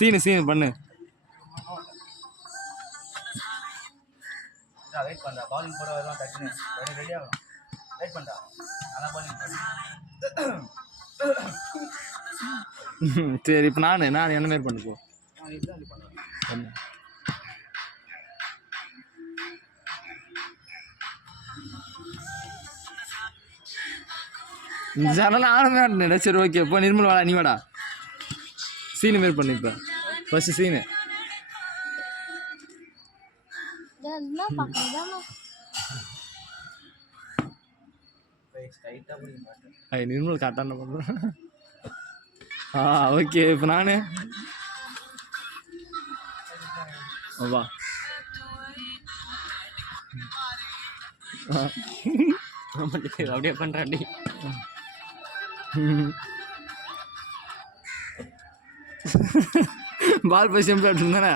சீனு பண்ணு. வெயிட் பண்ணுறா, பாலிங் போட வரலாம் டக்குன்னு ரெடி ஆகும். வெயிட் பண்ணுறா, அதான் பாலிங். சரி இப்போ நான் என்ன மாரி பண்ணு போ. இதுதான் பண்ணுறேன். ஜனலாம் ஆளுமே ஆடுனேடா. சரி ஓகே இப்போ நிர்மல் வாடா, நீ வாடா. சீனு மாரி பண்ணு. இப்போ ஃபர்ஸ்ட் சீனு. நிர்மல் கரெக்டாக பண்ணுறேன். ஓகே இப்போ நான் வா. அப்படியே பண்ணுறாண்டி. பால் போய் சிம்பிள் தானே.